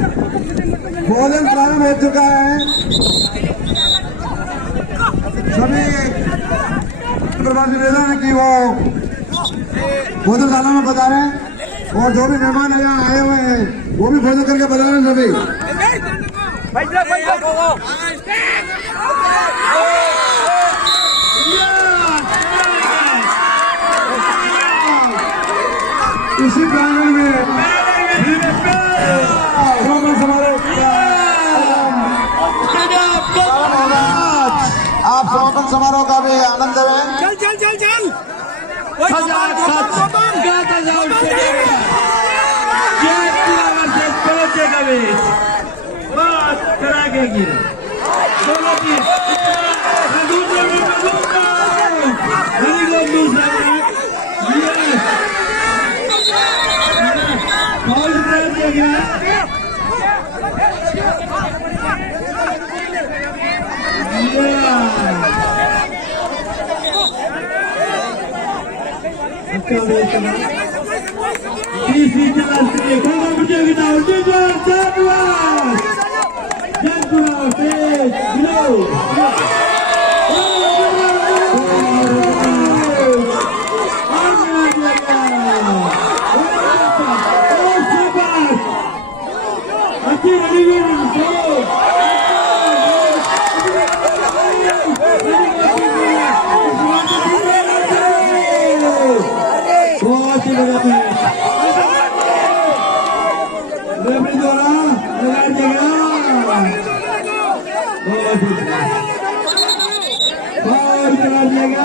भोजन प्रारंभ हो चुका है। सभी प्रवासी निवेदन है कि वो भोजनशाला में पधारें और जो भी मेहमान यहाँ आए हुए हैं वो भी भोजन करके पधारें सभी। इसी प्रांगण में आप समापन समारोह का भी आनंद लें। चल चल चल चल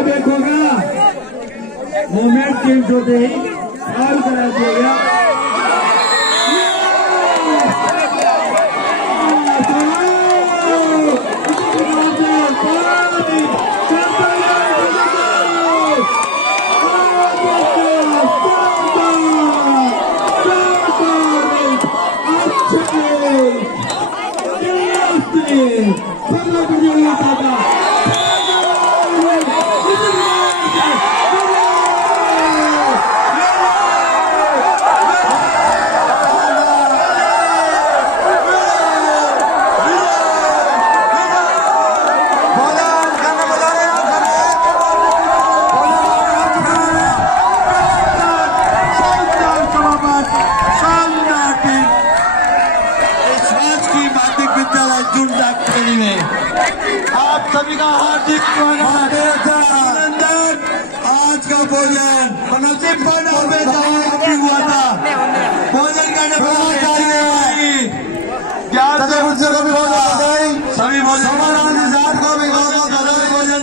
देखोगा मोमेंट चेंज होते ही फाउल करा दिएगा। आप सभी का हार्दिक अभिनंदन। आज का भोजन हुआ था। भोजन करने सभी भोजन को भी भोजन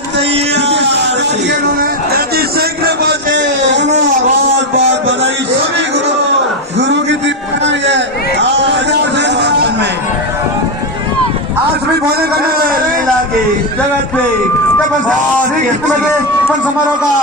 सैकड़े पहुंचे। बहुत बहुत बधाई सभी गुरु की दीपावली है। आज भी भोजन करने जगत पे समारोह का